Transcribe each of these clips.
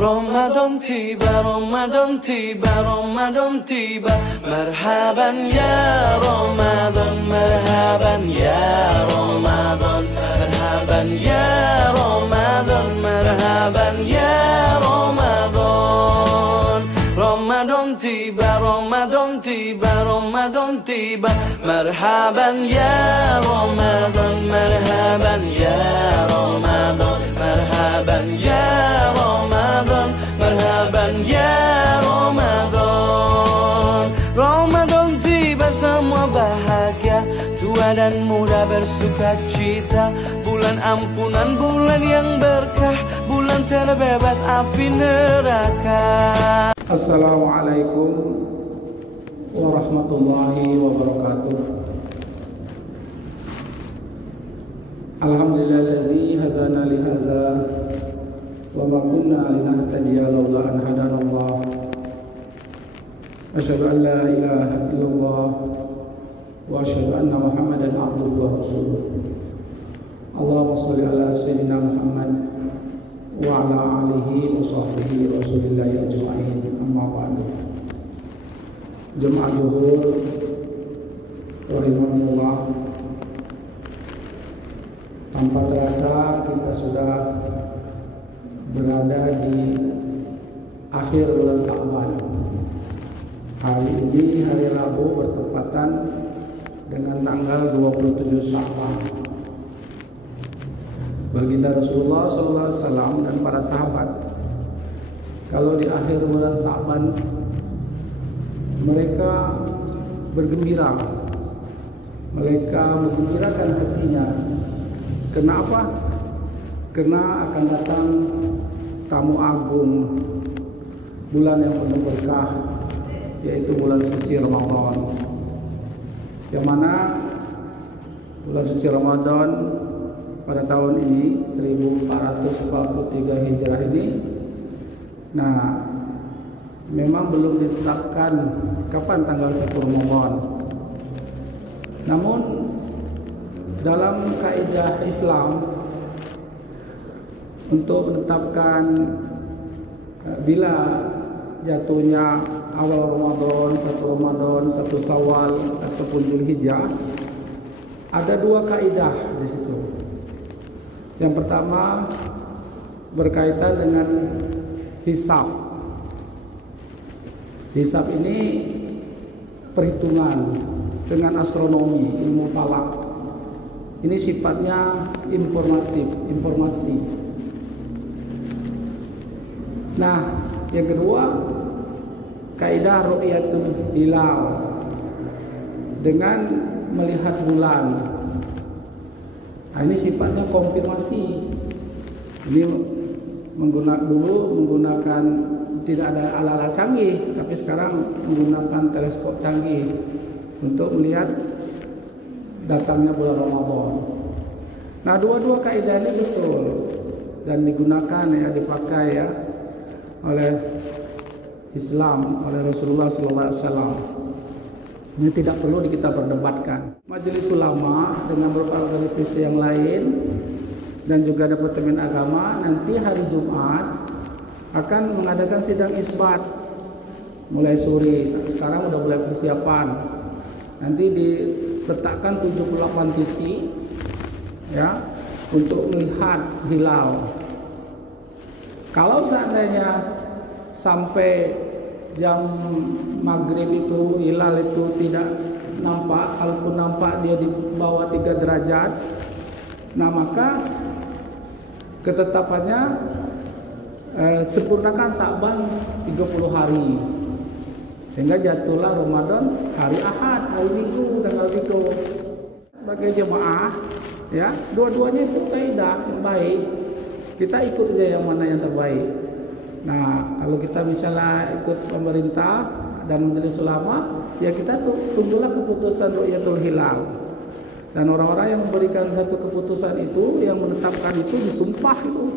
Ramadan tiba, Ramadan tiba, Ramadan tiba. Marhaban ya Ramadan, marhaban ya Ramadan, marhaban ya Ramadan, marhaban ya Ramadan. Ramadan tiba, Ramadan tiba, Ramadan tiba. Marhaban ya Ramadan, marhaban ya Ramadan, marhaban ya Ramadan, marhaban ya Ramadan. Ramadan tiba, semua bahagia, tua dan muda bersuka cita. Bulan ampunan, bulan yang berkah, bulan terbebas api neraka. Assalamualaikum warahmatullahi wabarakatuh. Alhamdulillahilladzi hadana li hadza wa ma kunna linahtadiya laula an hadanallah. Asyhadu an la ilaha illallah wa asyhadu anna Muhammadan abduhu wa rasuluh. Allahumma shalli ala sayyidina Muhammad wa ala alihi wa sahbihi rasulillahi ajma'in. Amma ba'du. Jemaah zuhur rahimahullah, tanpa terasa kita sudah berada di akhir bulan Sya'ban. Hari ini hari Rabu bertepatan dengan tanggal 27 Sya'ban. Baginda Rasulullah SAW dan para sahabat, kalau di akhir bulan Sya'ban mereka bergembira, mereka menggembirakan hatinya. Kenapa? Karena akan datang tamu agung, bulan yang penuh berkah, yaitu bulan suci Ramadan. Yang mana bulan suci Ramadan pada tahun ini 1443 Hijrah ini, nah memang belum ditetapkan kapan tanggal 1 Ramadan. Namun dalam kaidah Islam untuk menetapkan bila jatuhnya awal Ramadan, 1 Ramadan, 1 Syawal ataupun Dzulhijjah, ada dua kaidah di situ. Yang pertama berkaitan dengan hisab. Hisab ini perhitungan dengan astronomi, ilmu falak. Ini sifatnya informatif, informasi. Nah, yang kedua kaidah ru'yatul hilal, dengan melihat bulan. Nah, ini sifatnya konfirmasi. Ini menggunakan tidak ada alat-alat canggih, tapi sekarang menggunakan teleskop canggih untuk melihat datangnya bulan Ramadan. Nah, dua-dua kaidah ini betul dan digunakan ya, dipakai ya oleh Islam, oleh Rasulullah SAW. Ini tidak perlu kita perdebatkan. Majelis Ulama dengan beberapa organisasi yang lain dan juga Departemen Agama nanti hari Jumat akan mengadakan sidang isbat mulai sore. Sekarang udah mulai persiapan. Nanti diletakkan 78 titik ya untuk melihat hilal. Kalau seandainya sampai jam maghrib itu hilal itu tidak nampak, kalaupun nampak dia di bawah 3 derajat, nah maka ketetapannya sempurnakan Sya'ban 30 hari, sehingga jatuhlah Ramadan hari Ahad, hari Minggu tanggal 3. Sebagai jemaah ya, dua-duanya itu kaidah yang baik, kita ikut aja yang mana yang terbaik. Nah, kalau kita misalnya ikut pemerintah dan majelis ulama, ya kita tunggulah keputusan ru'yatul hilal. Dan orang-orang yang memberikan satu keputusan itu, yang menetapkan itu disumpah itu.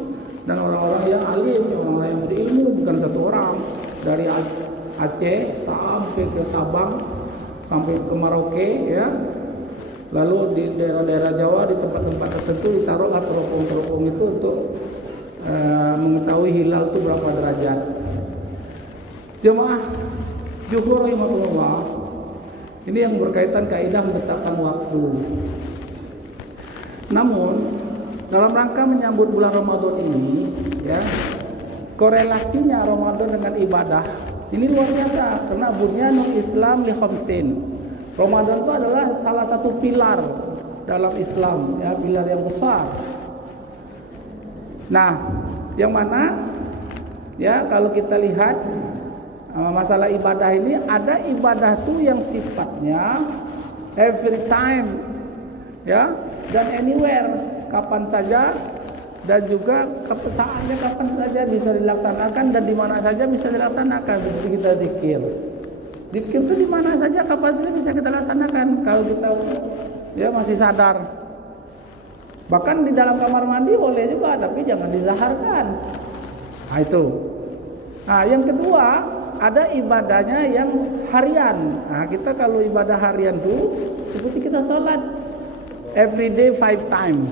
Dan orang-orang yang alim, orang-orang yang berilmu, bukan satu orang. Dari Aceh sampai ke Sabang, sampai ke Merauke ya. Lalu di daerah-daerah Jawa, di tempat-tempat tertentu ditaruhlah teropong-teropong itu untuk mengetahui hilal itu berapa derajat. Jemaah Zuhur rahimahullah, ini yang berkaitan kaidah menetapkan waktu. Namun dalam rangka menyambut bulan Ramadan ini, ya, korelasinya Ramadan dengan ibadah ini luar biasa, karena bunyanul Islam li khamsin. Ramadan itu adalah salah satu pilar dalam Islam, ya, pilar yang besar. Nah, yang mana, ya, kalau kita lihat masalah ibadah ini, ada ibadah tuh yang sifatnya every time, ya, dan anywhere, kapan saja, dan juga saatnya kapan saja bisa dilaksanakan, dan di mana saja bisa dilaksanakan. Seperti kita zikir itu di mana saja kapan saja bisa kita laksanakan kalau kita, ya, masih sadar. Bahkan di dalam kamar mandi boleh juga, tapi jangan dizaharkan. Nah, itu. Nah, yang kedua, ada ibadahnya yang harian. Nah, kita kalau ibadah harian tuh seperti kita sholat every day 5 times.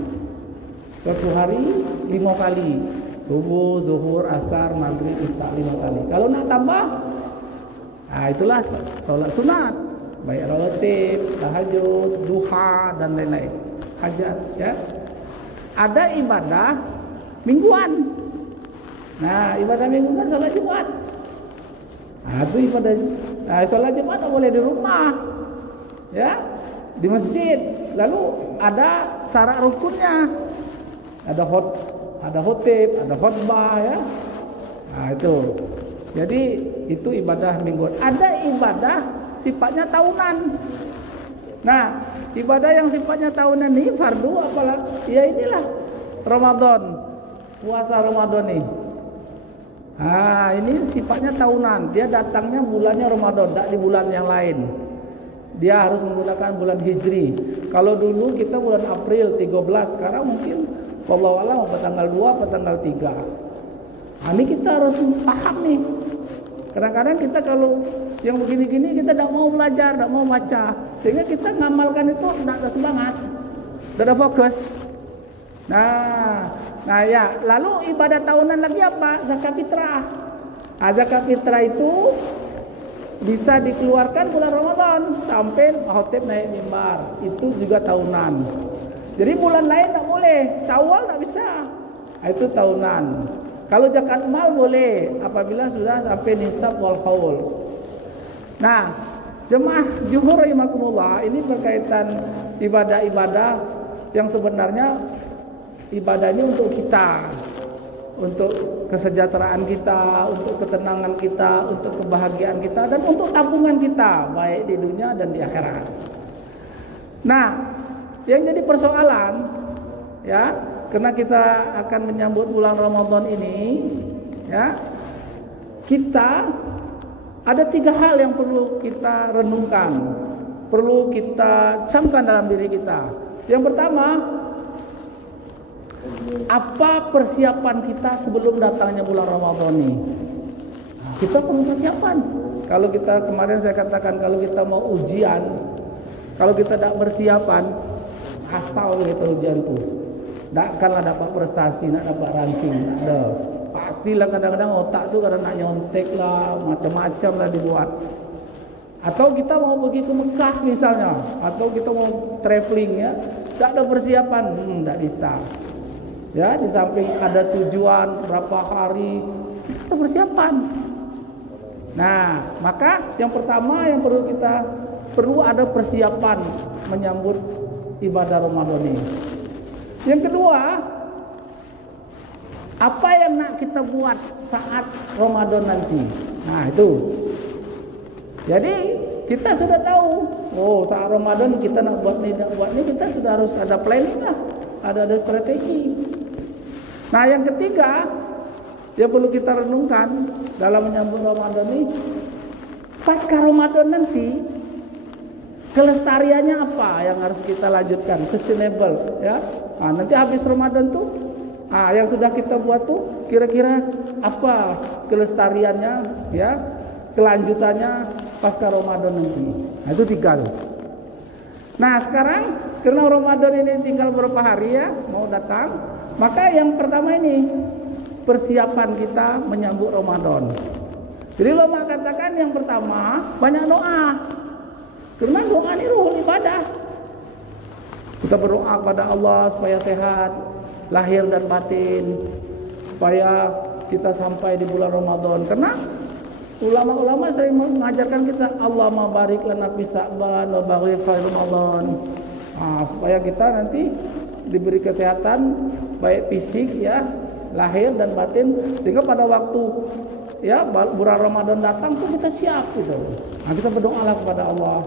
Satu hari 5 kali. Subuh, zuhur, asar, maghrib, isya 5 kali. Kalau nak tambah, nah, itulah sholat sunat, baik rawatib, tahajud, duha, dan lain-lain. Hajat, ya. Ada ibadah mingguan. Nah, ibadah mingguan sholat Jumat. Nah, itu ibadah. Nah, sholat Jumat tak boleh di rumah, ya, di masjid. Lalu ada syarat rukunnya. Ada khotib, ada khutbah, ya. Nah, itu. Jadi itu ibadah mingguan. Ada ibadah sifatnya tahunan. Nah, ibadah yang sifatnya tahunan ini fardu apalah? Ya inilah Ramadan, puasa Ramadan nih. Nah, ini sifatnya tahunan. Dia datangnya bulannya Ramadan, tak di bulan yang lain. Dia harus menggunakan bulan Hijri. Kalau dulu kita bulan April 13, sekarang mungkin wallahu a'lam tanggal 2 atau tanggal 3. Nah, ini kita harus paham nih. Kadang-kadang kita kalau yang begini-gini kita tidak mau belajar, tidak mau baca, sehingga kita ngamalkan itu tidak ada semangat, tidak ada fokus. Nah, ya, lalu ibadah tahunan lagi apa? Zakat fitrah. Nah, zakat fitrah itu bisa dikeluarkan bulan Ramadan sampai khotib naik mimbar. Itu juga tahunan. Jadi bulan lain tak boleh, Syawal tak bisa. Nah, itu tahunan. Kalau zakat mal boleh apabila sudah sampai nisab wal haul. Nah, jemaah Zuhur rahimakumullah, ini berkaitan ibadah-ibadah yang sebenarnya ibadahnya untuk kita, untuk kesejahteraan kita, untuk ketenangan kita, untuk kebahagiaan kita, dan untuk tabungan kita, baik di dunia dan di akhirat. Nah, yang jadi persoalan, ya, karena kita akan menyambut bulan Ramadan ini, ya, kita ada 3 hal yang perlu kita renungkan, perlu kita camkan dalam diri kita. Yang pertama, apa persiapan kita sebelum datangnya bulan Ramadan ini? Nah, kita perlu persiapan. Kalau kita kemarin saya katakan, kalau kita mau ujian, kalau kita tidak persiapan, asal kita ujian itu, tidak akanlah dapat prestasi, tidak dapat ranking, ada. Pastilah kadang-kadang otak tu kadang nak nyontek lah, macam-macam lah dibuat. Atau kita mau pergi ke Mekah misalnya, atau kita mau traveling, ya, tak ada persiapan, tak bisa. Ya, di samping ada tujuan berapa hari, kita persiapan. Nah, maka yang pertama yang perlu ada persiapan menyambut ibadah Ramadan ini. Yang kedua, apa yang nak kita buat saat Ramadan nanti? Nah, itu. Jadi kita sudah tahu, oh, saat Ramadan kita nak buat ni, kita sudah harus ada planning lah, ada strategi. Nah, yang ketiga yang perlu kita renungkan dalam menyambut Ramadan ini, pasca Ramadan nanti kelestariannya apa yang harus kita lanjutkan, sustainable, ya. Nah, nanti habis Ramadan tuh, yang sudah kita buat tuh kira-kira apa kelestariannya, ya, kelanjutannya pasca Ramadan nanti. Nah, itu 3 loh. Nah, sekarang karena Ramadan ini tinggal beberapa hari, ya, mau datang, maka yang pertama ini persiapan kita menyambut Ramadan. Jadi ulama katakan yang pertama banyak doa. Karena doa ini ruhul ibadah. Kita berdoa kepada Allah supaya sehat lahir dan batin, supaya kita sampai di bulan Ramadan. Karena ulama-ulama sering mengajarkan kita Allahumma barik lana fi Sa'ban wa barik fi Ramadan. Supaya kita nanti diberi kesehatan baik fisik ya, lahir dan batin, sehingga pada waktu ya bulan Ramadan datang tuh kita siap gitu. Nah, kita berdoalah kepada Allah.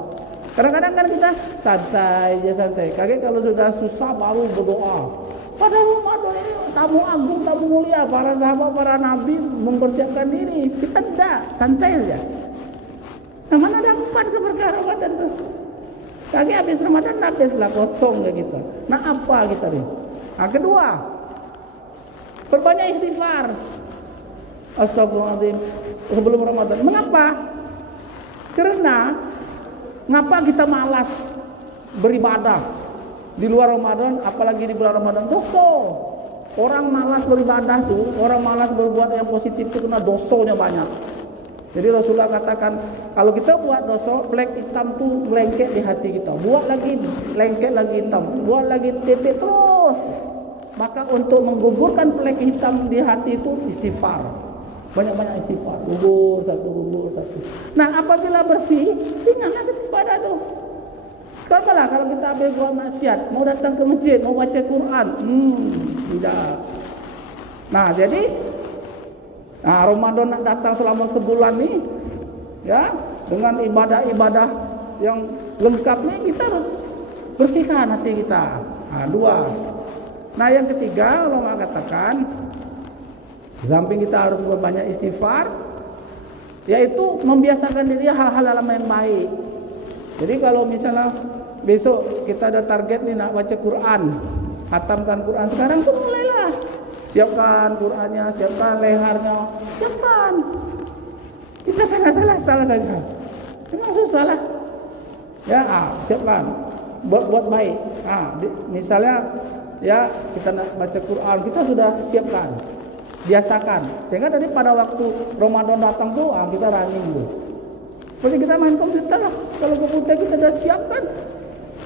Kadang-kadang kan kita santai aja santai. Kaget kalau sudah susah baru berdoa. Pada Ramadan ini tamu agung, tamu mulia, para sahabat, para nabi mempersiapkan diri. Kita tidak, santai aja. Nah, mana ada empat keberkahan Ramadan tuh? Kaget habis Ramadan habislah kosong kayak gitu. Nah, apa kita nih? Nah, kedua, perbanyak istighfar. Astagfirullahaladzim sebelum Ramadan. Mengapa? Karena ngapa kita malas beribadah di luar Ramadan, apalagi di bulan Ramadan? Dosa. Orang malas beribadah tuh, orang malas berbuat yang positif itu karena dosanya banyak. Jadi Rasulullah katakan, kalau kita buat dosa, flek hitam tuh lengket di hati kita. Buat lagi, lengket lagi hitam. Buat lagi titik terus. Maka untuk menggugurkan flek hitam di hati itu istighfar. Banyak-banyak istighfar. Gugur satu. Nah, apabila bersih, tinggallah ibadah tuh. Sekarang lah kalau kita ambil buat maksiat, mau datang ke masjid, mau baca Quran, tidak. Nah, jadi Ramadan nak datang selama sebulan nih, ya, dengan ibadah-ibadah yang lengkap nih, kita harus bersihkan hati kita. Nah, dua. Nah, yang ketiga, ulama katakan, samping kita harus berbanyak istighfar, yaitu membiasakan diri hal-hal yang baik. Jadi kalau misalnya besok kita ada target nih nak baca Quran, khatamkan Quran, sekarang tuh mulailah. Siapkan Qurannya, siapkan lehernya, siapkan. Kita kan salah saja. Memang susah lah. Ya, siapkan. Buat baik. Misalnya ya kita nak baca Quran, kita sudah siapkan. Biasakan. Sehingga tadi pada waktu Ramadan datang tuh, kita running tuh. Seperti kita main komputer lah. Kalau komputer kita sudah siapkan,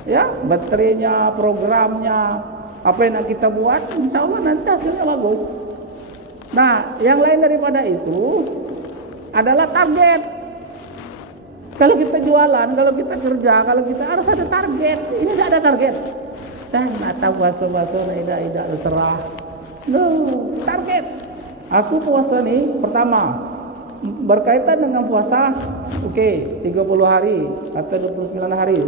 ya, baterainya, programnya, apa yang nak kita buat, insya Allah nanti hasilnya bagus. Nah, yang lain daripada itu adalah target. Kalau kita jualan, kalau kita kerja, kalau kita harus ada target. Ini tidak ada target. Dan atau puasa-puasa tidak terserah. No, target. Aku puasa nih pertama berkaitan dengan puasa, 30 hari atau 29 hari.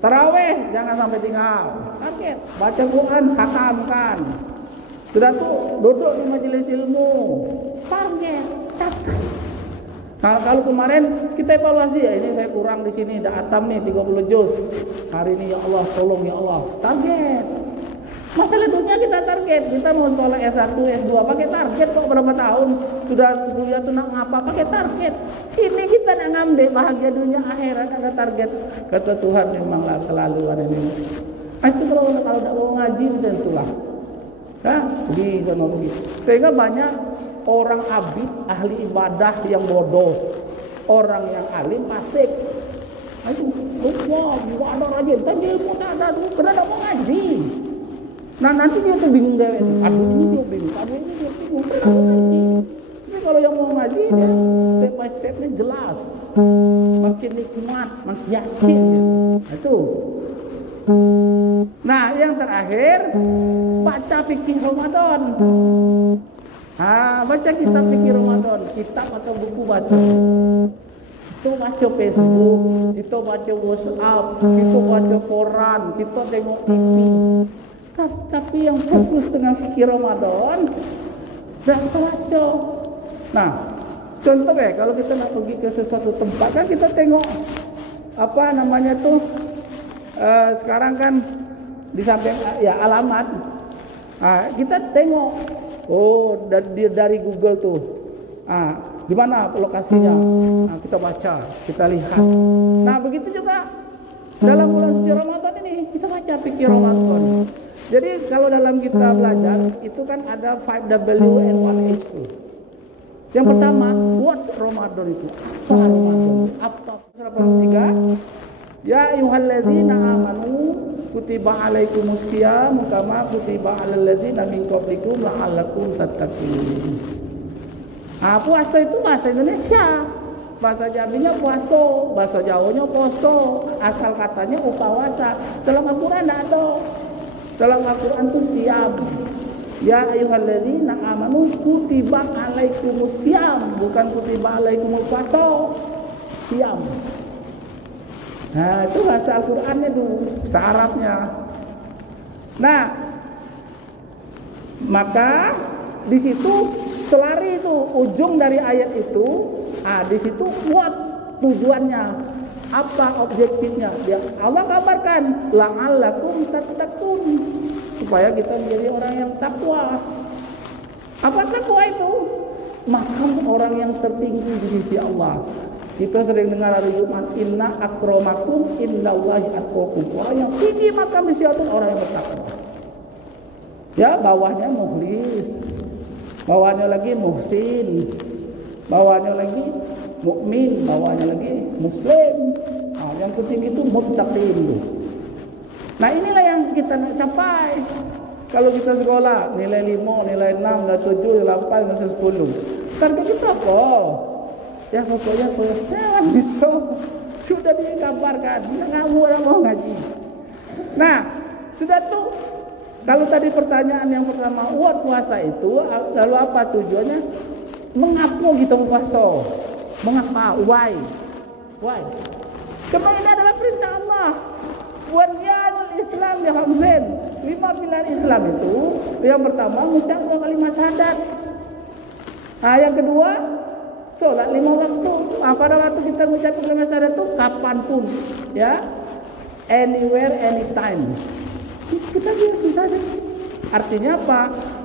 Tarawih jangan sampai tinggal. Target. Baca Quran, khatamkan. Sudah tuh duduk di majelis ilmu. Target. Kalau kemarin kita evaluasi, ya ini saya kurang di sini, dah atam nih 30 juz. Hari ini ya Allah, tolong ya Allah. Target. Masalah dunia kita target. Kita mau sekolah S1, S2 pakai target kok berapa tahun. Sudah kuliah tuh nak ngapa pakai target. Ini kita nak ngambil bahagia dunia akhirat ada target. Kata Tuhan memanglah kelaluan ini. Itu kalau tak mau ngaji macam itulah. Nah, di sana begitu. Sehingga banyak orang abid, ahli ibadah yang bodoh. Orang yang alim fasik. Ayo, lupa, ada rajin. Tapi ilmu tak ada tu, kena tak mau ngaji. Nah, nanti dia tuh bingung deh. Aduh, ini dia bingung. Aduh, ini dia bingung. Tapi kalau yang mau ngaji, dia step by stepnya jelas. Makin nikmat, makin yakin. Nah, itu. Nah, yang terakhir, baca fikih Ramadan. Baca kitab fikih Ramadan, kitab atau buku baca. Itu baca Facebook, itu baca WhatsApp, itu baca koran, kita tengok TV. Tapi yang fokus dengan fikih Ramadan, dah baca. Nah, contoh kalau kita nak pergi ke sesuatu tempat kan kita tengok apa namanya tuh. Sekarang kan di samping ya alamat, kita tengok, dari Google tuh, di mana lokasinya, kita baca, kita lihat. Nah, begitu juga dalam bulan suci Ramadan ini kita baca fikih Ramadan. Jadi kalau dalam kita belajar itu kan ada 5W and 1H2. Yang pertama, what's Ramadan itu? Apa Ramadan? Apa? 83. Ya ayyuhalladzina amanu kutiba alaikumusiyam kama kutiba alal ladzina min qablikum la'allakum tattaqun. Puasa itu bahasa Indonesia. Bahasa Jaminya puaso, bahasa Jawanya poso, asal katanya upawasa. Dalam Al-Quran tidak ada. Dalam Al-Quran itu siam. Ya ayyuhalladzina amanu kutiba alaikumus siam, bukan kutiba alaikumul puasa. Siam. Nah, itu bahasa Al-Qurannya itu, bahasa Arabnya. Nah, maka di situ selari itu ujung dari ayat itu. Di situ what tujuannya, apa objektifnya? Dia Allah kabarkan la'allakum tattaqun, supaya kita menjadi orang yang takwa. Apa takwa itu? Makam orang yang tertinggi di sisi Allah. Kita sering dengar hari Jumat, inna akramakum indallahi atqakum. Orang yang tinggi makam di sisi Allah orang yang bertakwa. Ya, bawahnya mukhlis, bawahnya lagi muhsin, bawahnya lagi mukmin, bawahnya lagi muslim. Yang penting itu muttaqin. Nah, inilah yang kita nak capai. Kalau kita sekolah nilai 5, nilai 6, nilai 7, nilai 8, nilai 10. Target kita apa? Ya pokoknya jangan bisa. Sudah digambarkan, kita ngawur mau ngaji. Nah, sudah tuh. Kalau tadi pertanyaan yang pertama, what puasa itu? Lalu apa tujuannya? Mengapa kita puasa? Mengapa? Why? Why? Karena ini adalah perintah Allah. Bunyanul Islam ya Hamzin. 5 pilar Islam itu, yang pertama mengucap 2 kalimat syahadat. Yang kedua, sholat 5 waktu. Pada waktu kita mengucap kalimat syahadat itu kapanpun, ya, anywhere, anytime. Kita bisa aja. Artinya apa?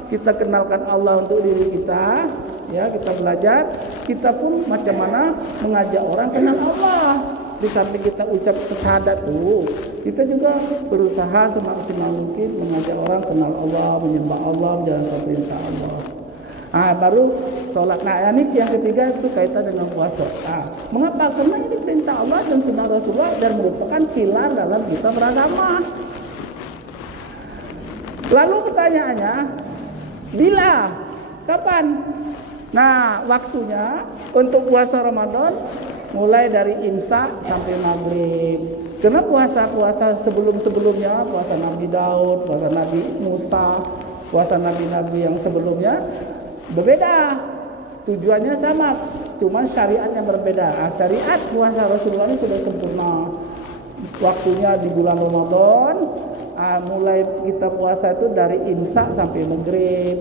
Kita kenalkan Allah untuk diri kita, ya, kita belajar. Kita pun macam mana mengajak orang kenal Allah. Di samping kita ucap syahadat tuh, kita juga berusaha semaksimal mungkin mengajak orang kenal Allah, menyembah Allah, menjalankan perintah Allah. Baru sholat. Nah, ini yang ketiga itu kaitan dengan puasa. Mengapa? Karena ini perintah Allah dan sunnah Rasulullah dan merupakan pilar dalam kita beragama. Lalu pertanyaannya, bila? Kapan? Nah, waktunya untuk puasa Ramadan mulai dari imsak sampai maghrib. Karena puasa-puasa sebelum-sebelumnya, puasa Nabi Daud, puasa Nabi Musa, puasa Nabi-Nabi yang sebelumnya berbeda. Tujuannya sama, cuma syariatnya berbeda. Syariat puasa Rasulullah ini sudah sempurna. Waktunya di bulan Ramadan. Mulai kita puasa itu dari imsak sampai maghrib.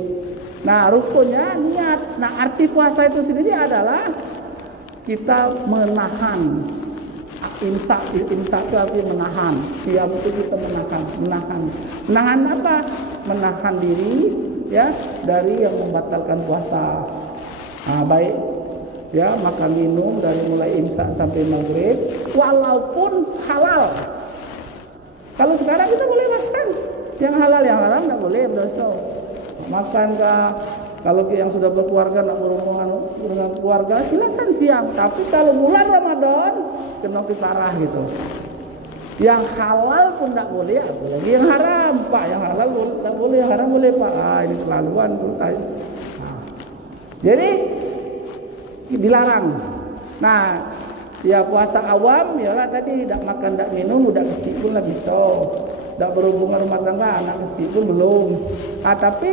Nah, rukunnya niat. Nah, arti puasa itu sendiri adalah kita menahan. Imsak itu artinya menahan. Siam itu kita menahan. Menahan apa? Menahan diri, ya, dari yang membatalkan puasa. Baik, ya, makan minum dari mulai imsak sampai maghrib, walaupun halal. Kalau sekarang kita boleh makan, yang halal, yang haram tidak boleh, berdosa. Makankah kalau yang sudah berkeluarga nak berhubungan dengan keluarga silakan siang. Tapi kalau bulan Ramadan kena parah gitu. Yang halal pun tidak boleh, apalagi yang haram, Pak. Yang halal tidak boleh, yang haram boleh, Pak. Ini keterlaluan. Jadi dilarang. Nah, ya puasa awam ialah tadi tidak makan, tidak minum, udah kecil pun lah bisa. Tidak berhubungan rumah tangga, anak kecil pun belum. Tapi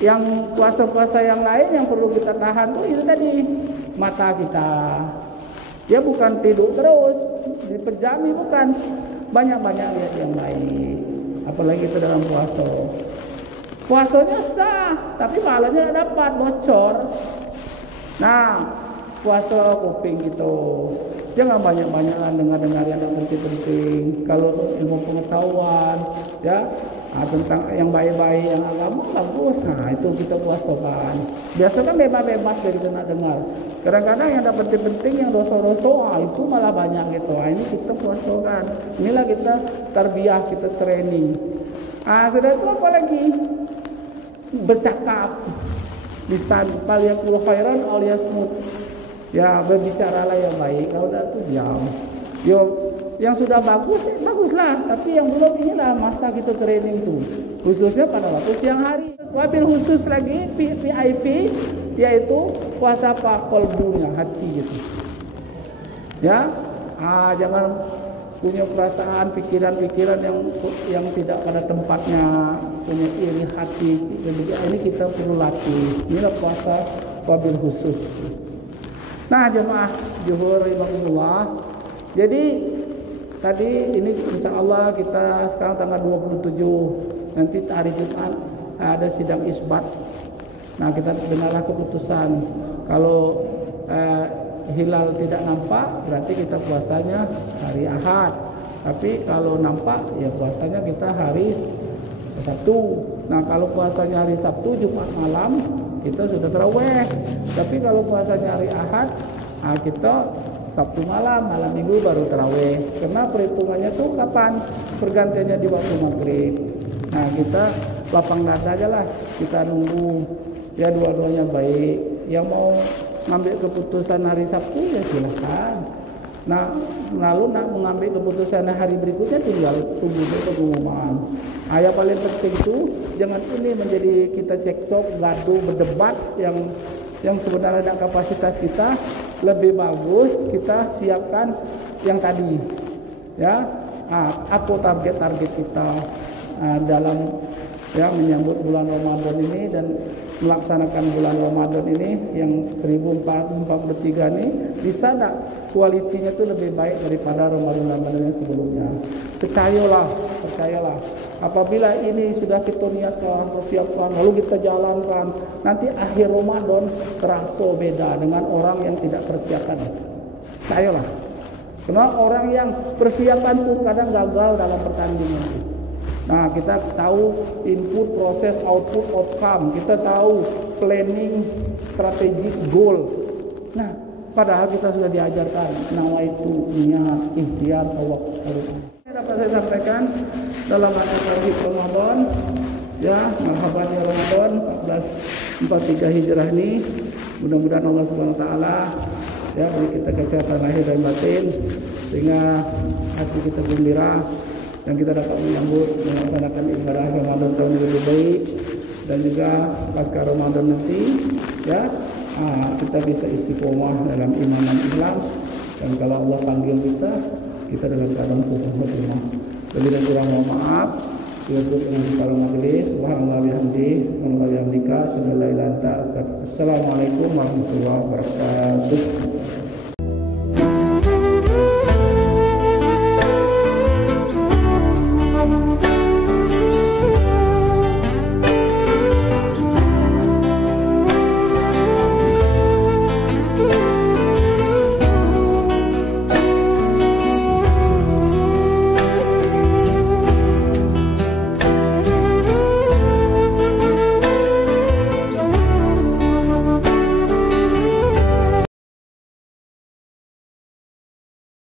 yang puasa-puasa yang lain yang perlu kita tahan tuh itu tadi, mata kita. Ya bukan tidur terus, dipejami bukan. Banyak-banyak lihat yang baik. Apalagi kita dalam puasa. Puasanya sah, tapi pahalanya tidak dapat, bocor. Nah, puasa kuping gitu. Jangan banyak-banyak dengar-dengar yang tidak penting-penting. Kalau ilmu pengetahuan, ya, tentang yang baik-baik, yang agama bagus. Nah, itu kita puasakan. Biasa kan bebas-bebas dari dengar. Kadang-kadang yang tidak penting-penting, yang dosa-dosa, itu malah banyak gitu. Ini kita puasakan. Inilah kita tarbiyah, kita training. Sudah itu apa lagi? Bercakap. Lisan falyaqul khairan aw liyasmut. Ya, berbicaralah yang baik. Kalau tidak itu diam. Yo, yang sudah bagus, baguslah. Tapi yang belum, inilah masa kita training tuh. Khususnya pada waktu siang hari. Wabil khusus lagi VIP, yaitu puasa qalbunya, hati gitu. Ya, jangan punya perasaan, pikiran-pikiran yang tidak pada tempatnya, punya iri hati. Ini kita perlu latih. Inilah puasa wabil khusus. Nah, jemaah Zuhur rahimahullah. Jadi tadi ini insyaallah kita sekarang tanggal 27, nanti hari Jumat ada sidang isbat. Nah, kita dengarlah keputusan. Kalau hilal tidak nampak, berarti kita puasanya hari Ahad. Tapi kalau nampak, ya puasanya kita hari Sabtu. Nah, kalau puasanya hari Sabtu, Jumat malam, kita sudah tarawih. Tapi kalau puasanya hari Ahad, kita Sabtu malam, malam Minggu baru tarawih. Karena perhitungannya tuh kapan? Pergantiannya di waktu maghrib. Nah, kita lapang dada aja lah. Kita nunggu. Ya, dua-duanya baik. Yang mau ngambil keputusan hari Sabtu, ya silahkan. Nah, lalu nak mengambil keputusan hari berikutnya, tinggal tunggu pengumuman. Yang paling penting itu jangan ini menjadi kita cekcok, gaduh, berdebat yang sebenarnya ada kapasitas kita. Lebih bagus kita siapkan yang tadi, ya. Apa target kita dalam menyambut bulan Ramadan ini dan melaksanakan bulan Ramadan ini yang 1443 ini, bisa tak kualitinya itu lebih baik daripada Ramadan yang sebelumnya? Percayalah. Apabila ini sudah kita niatkan, persiapkan, lalu kita jalankan, nanti akhir Ramadan terasa beda dengan orang yang tidak persiapkan. Percayalah. Karena orang yang persiapan pun kadang gagal dalam pertandingan itu. Nah, kita tahu input, proses, output, outcome. Kita tahu planning, strategic, goal. Nah, padahal kita sudah diajarkan nawaitu, niat, ikhtiar, tawakkul. Dapat saya sampaikan dalam hadis Ramadan, ya, marhaban ya Ramadan 1443 Hijrah ini. Mudah-mudahan Allah Subhanahu wa taala ya beri kita kesehatan lahir dan batin sehingga hati kita gembira dan kita dapat menyambut melaksanakan ibadah Ramadan tahun yang lebih baik, dan juga pasca Ramadan nanti ya kita bisa istiqomah dalam iman dan Islam, dan kalau Allah panggil kita dalam keadaan khusyuk. Lebih dan kurang mohon maaf. Cukup dengan kepala majelis. Subhanallah bihamdi, subhanallah bihamdika, subhanallah ila anta, astagfirullah. Assalamualaikum warahmatullahi wabarakatuh.